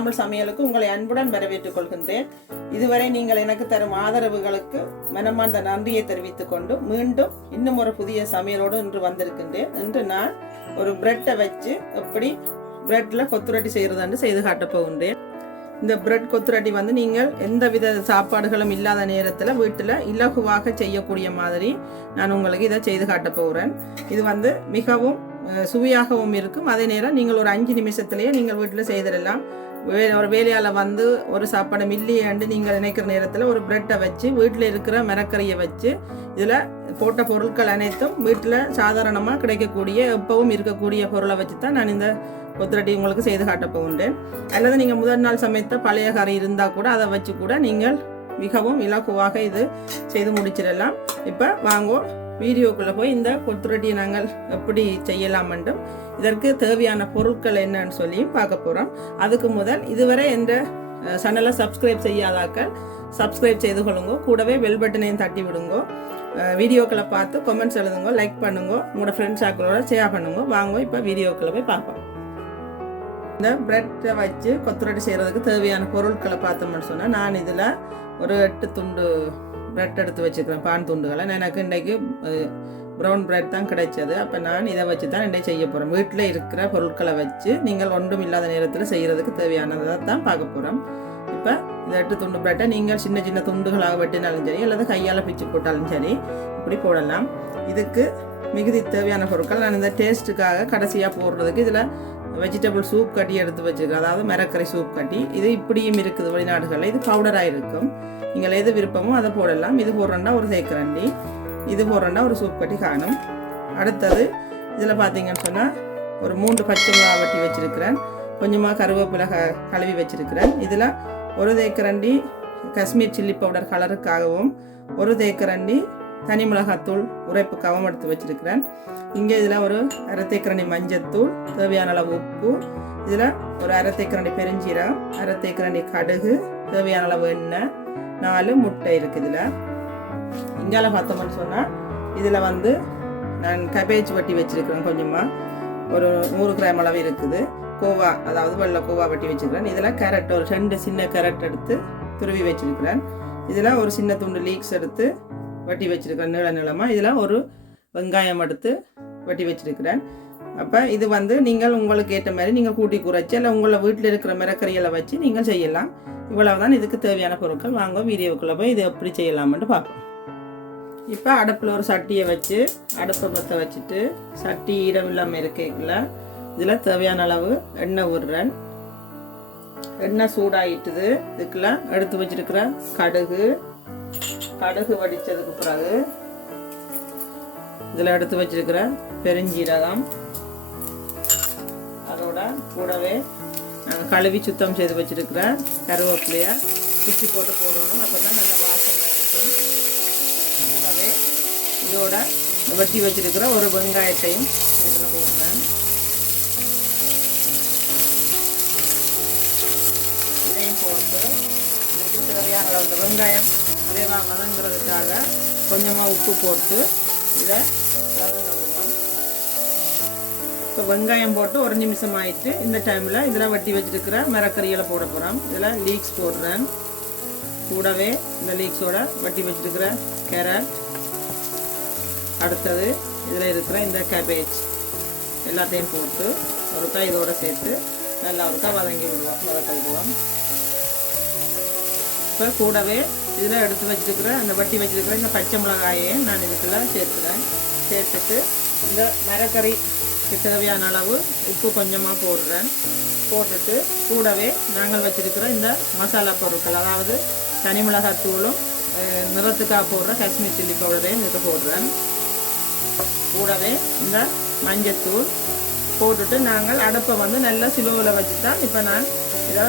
தமிழ் சமையலுக்கு உங்களை அன்புடன் வரவேற்றுக் கொள்கின்றேன். இதுவரை நீங்கள் எனக்கு தரும் ஆதரவுகளுக்கு மனமார்ந்த நன்றியை தெரிவித்துக் கொண்டு மீண்டும் இன்னும் ஒரு புதிய சமையலோடு இன்று வந்திருக்கின்றேன். இன்று நான் ஒரு பிரெட்டை வச்சு எப்படி பிரெட்ல கொத்துரொட்டி செய்யறதுன்னு செய்து காட்டப் போகின்றேன். இந்த பிரெட் கொத்துரொட்டி நீங்கள் எந்தவித சாப்பாடுகளும் இல்லாத நேரத்தில் வீட்டில் இலகுவாக செய்யக்கூடிய மாதிரி நான் உங்களுக்கு இதை செய்து காட்ட போகிறேன். இது மிகவும் சுவையாகவும் இருக்கும். அதே நேரம் நீங்கள் ஒரு 5 நிமிஷத்துலேயே நீங்கள் வீட்டில் செய்திடலாம். ஒரு வேலையால் ஒரு சாப்பாடு மில்லியாண்டு நீங்கள் நினைக்கிற நேரத்தில் ஒரு பிரெட்டை வச்சு வீட்டில் இருக்கிற மரக்கறியை வச்சு இதில் போட்ட பொருட்கள் அனைத்தும் வீட்டில் சாதாரணமாக கிடைக்கக்கூடிய எப்பவும் இருக்கக்கூடிய பொருளை வச்சு தான் நான் இந்த கொத்துரொட்டி உங்களுக்கு செய்து காட்ட போகின்றேன். அல்லது நீங்கள் முதல் நாள் சமைத்த பழைய கறி இருந்தால் கூட அதை வச்சு கூட நீங்கள் மிகவும் இலகுவாக இது செய்து முடிச்சிடலாம். இப்போ வாங்கோ வீடியோக்குள்ளே போய் இந்த கொத்துரொட்டியை நாங்கள் எப்படி செய்யலாம் என்றும் இதற்கு தேவையான பொருட்கள் என்னன்னு சொல்லியும் பார்க்க போகிறோம். அதுக்கு முதல் இதுவரை இந்த சேனலை சப்ஸ்கிரைப் செய்யாதாக்கள் சப்ஸ்கிரைப் செய்து கொள்ளுங்க. கூடவே பெல் பட்டனையும் தட்டி விடுங்க. வீடியோக்களை பார்த்து கமெண்ட்ஸ் எழுதுங்க, லைக் பண்ணுங்க, உங்களோட ஃப்ரெண்ட்ஸ் ஆக்களோட ஷேர் பண்ணுங்க. வாங்க இப்போ வீடியோக்குள்ளே போய் பார்ப்போம். இந்த பிரெட்டை வச்சு கொத்துரொட்டி செய்கிறதுக்கு தேவையான பொருட்களை பார்த்தோம்னு சொன்னால் நான் இதில் ஒரு 8 துண்டு பிரெட் எடுத்து வச்சுக்கிறேன். பான் துண்டுகளை எனக்கு இன்றைக்கு ப்ரௌன் பிரெட் தான் கிடைச்சது. அப்போ நான் இதை வச்சு தான் இன்றைக்கு செய்ய போகிறேன். வீட்டில் இருக்கிற பொருட்களை வச்சு நீங்கள் ஒன்றும் இல்லாத நேரத்தில் செய்கிறதுக்கு தேவையானதை தான் பார்க்க போகிறோம். இப்போ இந்த 8 துண்டு பிரெட்டை நீங்கள் சின்ன சின்ன துண்டுகளாக வெட்டினாலும் சரி அல்லது கையால் பிச்சு போட்டாலும் சரி இப்படி போடலாம். இதுக்கு மிகுதி தேவையான பொருட்கள் நான் இந்த டேஸ்ட்டுக்காக கடைசியாக போடுறதுக்கு இதில் வெஜிடபிள் சூப் கட்டி எடுத்து வச்சுருக்கேன். அதாவது மரக்கறி சூப் கட்டி. இது இப்படியும் இருக்குது வெளிநாடுகளில். இது பவுடராக இருக்கும். நீங்கள் எது விருப்பமோ அதை போடலாம். இது போடுறேன்னா ஒரு தேக்கரண்டி, இது போடுறேன்னா ஒரு சூப் கட்டி காணும். அடுத்தது இதில் பார்த்தீங்கன்னு சொன்னால் ஒரு 3 பச்சை மிளகா வெட்டி வச்சுருக்கிறேன். கொஞ்சமாக கருவேப்பிலை கழுவி வச்சுருக்கிறேன். இதில் ஒரு தேக்கரண்டி காஷ்மீர் சில்லி பவுடர் கலருக்காகவும் ஒரு தேக்கரண்டி தனி மிளகாத்தூள் உரைப்புக்காகவும் எடுத்து வச்சுருக்கிறேன். இங்கே இதில் ஒரு 1/2 தேக்கரண்டி மஞ்சத்தூள், தேவையான அளவு உப்பு, இதில் ஒரு 1/2 தேக்கரண்டி பெருஞ்சீரகம், 1/2 தேக்கரண்டி கடுகு, தேவையான அளவு எண்ணெய், 4 முட்டை இருக்குது. இதில் இங்கால பார்த்தோம்னு சொன்னால் இதில் நான் கேபேஜ் வட்டி வச்சுருக்கிறேன். கொஞ்சமாக ஒரு 100 கிராம் அளவு இருக்குது. கோவா, அதாவது வெள்ளை கோவா வட்டி வச்சுருக்கிறேன். இதில் கேரட் ஒரு 2 சின்ன கேரட் எடுத்து துருவி வச்சுருக்கிறேன். இதில் ஒரு சின்ன துண்டு லீக்ஸ் எடுத்து வட்டி வச்சுருக்கிறேன் நீளமாக. இதில் ஒரு வெங்காயம் எடுத்து வெட்டி வச்சுருக்கிறேன். அப்போ இது நீங்கள் உங்களுக்கு ஏற்ற மாதிரி நீங்கள் கூட்டி குறைச்சி இல்லை உங்களை வீட்டில் இருக்கிற மரக்கறிகளை வச்சு நீங்கள் செய்யலாம். இவ்வளவுதான் இதுக்கு தேவையான பொருட்கள். வாங்க வீடியோக்குள்ளே போய் இது எப்படி செய்யலாம்னு பார்ப்போம். இப்போ அடுப்பில் ஒரு சட்டியை வச்சு அடுப்பை பற்ற வச்சுட்டு சட்டி இடமில்லாமல் இருக்கைக்குள்ள இதில் தேவையான அளவு எண்ணெய் விடுறேன். எண்ணெய் சூடாகிட்டுது. இதுக்குள்ள எடுத்து வச்சிருக்கிற கடுகு வடித்ததுக்கு பிறகு இதில் எடுத்து வச்சிருக்கிற பெருஞ்சீரகம், அதோட கூடவே நாங்கள் கழுவி சுத்தம் செய்து வச்சிருக்கிற கருவேப்பிலையை பிச்சு போட்டு போடணும். அப்போ தான் நல்ல வாசனை இருக்கும். கூடவே இதோட வெட்டி வச்சிருக்கிற ஒரு வெங்காயத்தையும் இதில் போடுறேன். இதையும் போட்டு இதுக்கு தேவையான அளவு இந்த வெங்காயம் விரைவாக வதங்குறதுக்காக கொஞ்சமாக உப்பு போட்டு இதை வதங்கிடுவோம். இப்போ வெங்காயம் போட்டு 1 நிமிஷம் ஆயிட்டு இந்த டைமில் இதில் வெட்டி வச்சுருக்கிற மரக்கறிகளை போட போகிறோம். இதில் லீக்ஸ் போடுறேன். கூடவே இந்த லீக்ஸோட வெட்டி வச்சுருக்கிற கேரட், அடுத்தது இதில் இருக்கிற இந்த கேபேஜ் எல்லாத்தையும் போட்டு ஒருக்கா இதோடு சேர்த்து நல்லா ஒருக்கா வதக்க விடுவோம். இப்போ கூடவே இதில் எடுத்து வச்சுருக்கிற அந்த வட்டி வச்சுருக்கிற இந்த பச்சை மிளகாயை நான் இதுக்குள்ள சேர்த்துட்டு இந்த மரக்கறிக்கு தேவையான அளவு உப்பு கொஞ்சமாக போட்டுட்டு கூடவே நாங்கள் வச்சுருக்கிற இந்த மசாலா பொருட்கள், அதாவது தனி மிளகாத்தூளும் நிறத்துக்காக போடுற காஷ்மீர் சில்லி பவுடரையும் இதுக்கு போடுறேன். கூடவே இந்த மஞ்சத்தூள் போட்டுட்டு நாங்கள் அடுப்பை நல்லா சிலுவில் வச்சு தான் இப்போ நான் இதை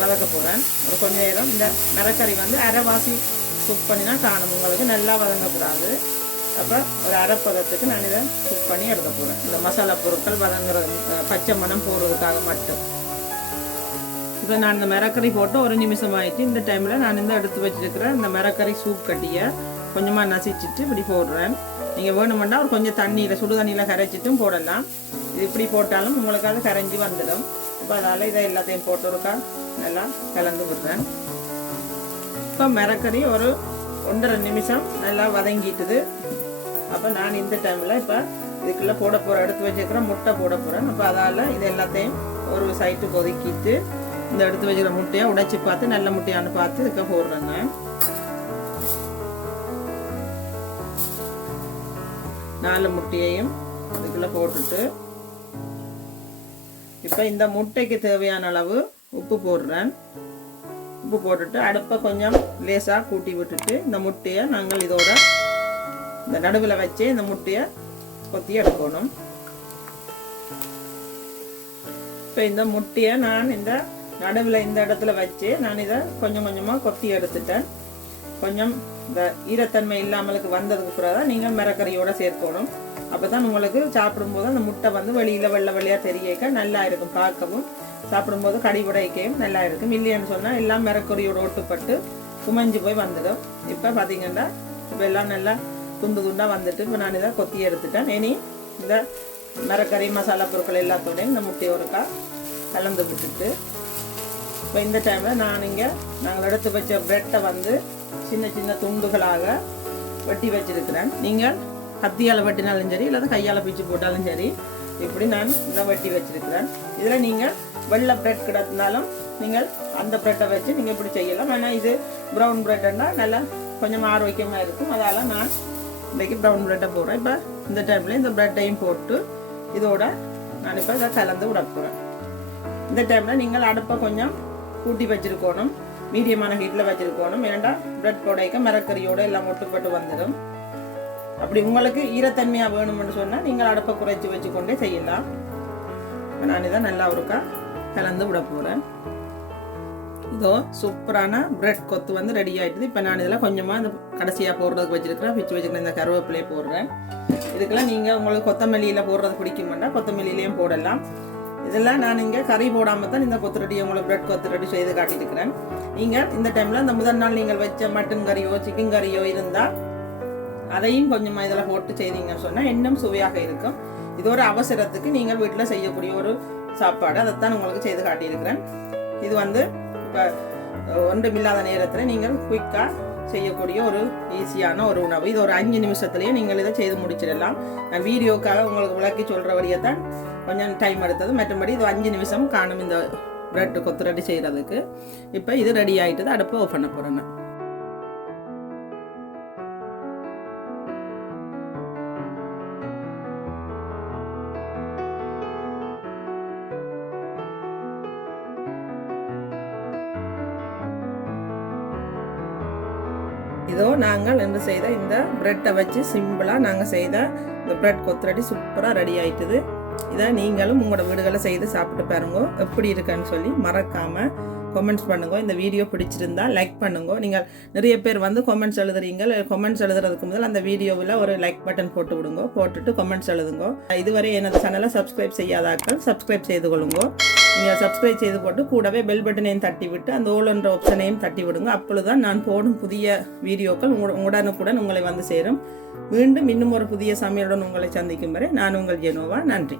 வதக்க போகிறேன். ஒரு கொஞ்ச நேரம் இந்த மரக்கறி அரைவாசி குக் பண்ணினா காணும். உங்களுக்கு நல்லா வதங்கக்கூடாது. அப்போ ஒரு அரைப்பதத்துக்கு நான் இதை குக் பண்ணி எடுக்க போகிறேன். இந்த மசாலா பொருட்கள் வதங்குற பச்சை மணம் போடுறதுக்காக மட்டும். இப்போ நான் இந்த மரக்கறி போட்டு 1 நிமிஷம் ஆகிட்டு இந்த டைமில் நான் எடுத்து வச்சுருக்கிற இந்த மரக்கறி சூப் கட்டியை கொஞ்சமாக நசிச்சுட்டு இப்படி போடுறேன். நீங்கள் வேணுமெண்டா ஒரு கொஞ்சம் தண்ணியில் சுடு தண்ணியில் கரைச்சிட்டும் போடலாம். இது இப்படி போட்டாலும் உங்களுக்கு அது கரைஞ்சி வந்துடும். இப்போ அதால் இதை எல்லாத்தையும் போட்டுருக்கா நல்லா கலந்து விடுறேன். இப்போ மரக்கறி ஒரு 1.5 நிமிஷம் நல்லா வதங்கிட்டுது. அப்போ நான் இந்த டைமில் இப்போ இதுக்குள்ளே போட போகிறேன், எடுத்து வச்சுக்கிறேன் முட்டை போட போகிறேன். அப்போ அதால் இது எல்லாத்தையும் ஒரு சைட்டு கொதிக்கிட்டு இந்த எடுத்து வச்சுக்கிற முட்டையை உடைச்சி பார்த்து நல்ல முட்டையானு பார்த்து இதுக்கு போடுறேங்க. 4 முட்டையையும் இதுக்குள்ளே போட்டுட்டு இப்போ இந்த முட்டைக்கு தேவையான அளவு உப்பு போடுறேன். உப்பு போட்டுட்டு அடுப்பை கொஞ்சம் லேசாக கூட்டி விட்டுட்டு இந்த முட்டையை நாங்கள் இதோட இந்த நடுவில் வச்சு இந்த முட்டையை கொத்தி எடுக்கணும். இப்போ இந்த முட்டையை நான் இந்த நடுவில் இந்த இடத்துல வச்சு நான் இதை கொஞ்சம் கொஞ்சமாக கொத்தி எடுத்துட்டேன். கொஞ்சம் இந்த ஈரத்தன்மை இல்லாமலுக்கு வந்ததுக்கு பிறகு தான் நீங்கள் மரக்கறியோடு சேர்க்கணும். அப்போ தான் உங்களுக்கு சாப்பிடும்போது அந்த முட்டை வந்து வெளியில் வெள்ளை வெள்ளையாக தெரியக்க நல்லா இருக்கும், பார்க்கவும் சாப்பிடும்போது கடி உடைக்கையும் நல்லா இருக்கும். இல்லைன்னு சொன்னால் எல்லாம் மரக்கறியோடு ஒட்டுப்பட்டு குமைஞ்சு போய் வந்துடும். இப்போ பார்த்தீங்கன்னா இப்போ எல்லாம் நல்லா துண்டு துண்டாக வந்துட்டு இப்போ நான் இதை கொத்தி எடுத்துட்டேன். இனி இந்த மரக்கறி மசாலா பொருட்கள் எல்லாத்தோடையும் இந்த முட்டையோருக்கா கலந்து விட்டுட்டு இப்போ இந்த டைமில் நாங்கள் எடுத்து வச்ச பிரெட்டை வந்து சின்ன சின்ன துண்டுகளாக வெட்டி வச்சிருக்கிறேன். நீங்கள் கத்தியால் வெட்டினாலும் சரி இல்லாத கையால் பிச்சு போட்டாலும் சரி இப்படி நான் இதை வெட்டி வச்சிருக்கிறேன். இதில் நீங்கள் வெள்ளை பிரெட் கிடத்தினாலும் நீங்கள் அந்த பிரெட்டை வச்சு நீங்கள் இப்படி செய்யலாம். ஆனால் இது ப்ரௌன் பிரெட்னா நல்லா கொஞ்சம் ஆரோக்கியமாக இருக்கும். அதால் நான் இன்றைக்கி ப்ரௌன் பிரெட்டை போடுறேன். இப்போ இந்த டைமில் இந்த பிரெட்டையும் போட்டு இதோட நான் இப்போ இதை கலந்து விட போகிறேன். இந்த டைமில் நீங்கள் அடுப்பை கொஞ்சம் கூட்டி வச்சுருக்கணும், மீடியமான ஹீட்டில் வச்சுருக்கணும். ஏன்னா பிரெட் போடைக்க மரக்கறியோடு எல்லாம் ஒட்டுப்பட்டு வந்துடும். அப்படி உங்களுக்கு ஈரத்தன்மையாக வேணும்னு சொன்னால் நீங்கள் அடுப்பை குறைச்சி வச்சுக்கொண்டே செய்யலாம். நான் இதை நல்லா ஒருக்கா கலந்து விட போகிறேன். இதோ சூப்பரான பிரெட் கொத்து வந்து ரெடி ஆகிட்டுது. இப்போ நான் இதில் கொஞ்சமாக இந்த கடைசியாக போடுறதுக்கு வச்சுருக்கிறேன், பிச்சு வச்சுக்கிறேன். இந்த கருவேப்பிலையை போடுறேன். இதுக்கெல்லாம் நீங்கள் உங்களுக்கு கொத்தமல்லியில் போடுறது பிடிக்குமெண்டா கொத்தமல்லியிலையும் போடலாம். இதெல்லாம் நான் இங்கே கறி போடாமல் தான் இந்த கொத்து ரெடி உங்களுக்கு பிரெட் கொத்து ரெடி செய்து காட்டியிருக்கிறேன். நீங்கள் இந்த டைமில் இந்த முதல் நாள் நீங்கள் வச்ச மட்டன் கறியோ சிக்கன் கறியோ இருந்தால் அதையும் கொஞ்சமாக இதில் போட்டு செய்தீங்கன்னு சொன்னால் இன்னும் சுவையாக இருக்கும். இது ஒரு அவசரத்துக்கு நீங்கள் வீட்டில் செய்யக்கூடிய ஒரு சாப்பாடு, அதைத்தான் உங்களுக்கு செய்து காட்டியிருக்கிறேன். இது வந்து இப்போ ஒன்றுமில்லாத நேரத்தில் நீங்கள் குயிக்காக செய்யக்கூடிய ஒரு ஈஸியான ஒரு உணவு. இது ஒரு 5 நிமிஷத்துலேயே நீங்கள் இதை செய்து முடிச்சிடலாம். நான் வீடியோக்காக உங்களுக்கு விளக்கி சொல்கிறபடியே தான் கொஞ்சம் டைம் எடுத்தது. மற்றபடி இது 5 நிமிஷம் காணும் இந்த பிரெட் கொத்து ரெடி செய்கிறதுக்கு. இப்போ இது ரெடி ஆகிட்டது. அடுப்பை ஆஃப் பண்ண போகிறேன். இதோ நாங்கள் என்று செய்த இந்த பிரெட்டை வச்சு சிம்பிளாக நாங்கள் செய்த இந்த பிரெட் கொத்து சூப்பராக ரெடி ஆயிட்டுது. இதை நீங்களும் உங்களோட வீடுகளை செய்து சாப்பிட்டு பாருங்க, எப்படி இருக்குன்னு சொல்லி மறக்காமல் கமெண்ட்ஸ் பண்ணுங்க. இந்த வீடியோ பிடிச்சிருந்தா லைக் பண்ணுங்க. நீங்கள் நிறைய பேர் வந்து கமெண்ட்ஸ் எழுதுறீங்க. கமெண்ட்ஸ் எழுதுறதுக்கு முதல் அந்த வீடியோவில் ஒரு லைக் பட்டன் போட்டு விடுங்க, போட்டுட்டு கமெண்ட்ஸ் எழுதுங்க. இதுவரை எனது சேனலை சப்ஸ்கிரைப் செய்யாதாக்கள் சப்ஸ்கிரைப் செய்து கொள்ளுங்க. நீங்கள் சப்ஸ்கிரைப் செய்து போட்டு கூடவே பெல் பட்டனையும் தட்டி விட்டு அந்த ஓல் என்ற ஆப்ஷனையும் தட்டி விடுங்க. அப்பொழுதுதான் நான் போடும் புதிய வீடியோக்கள் உடனுக்குடன் உங்களை வந்து சேரும். மீண்டும் இன்னும் ஒரு புதிய சமையலுடன் உங்களை சந்திக்கும் வரை நான் உங்கள் ஜெனோவா. நன்றி.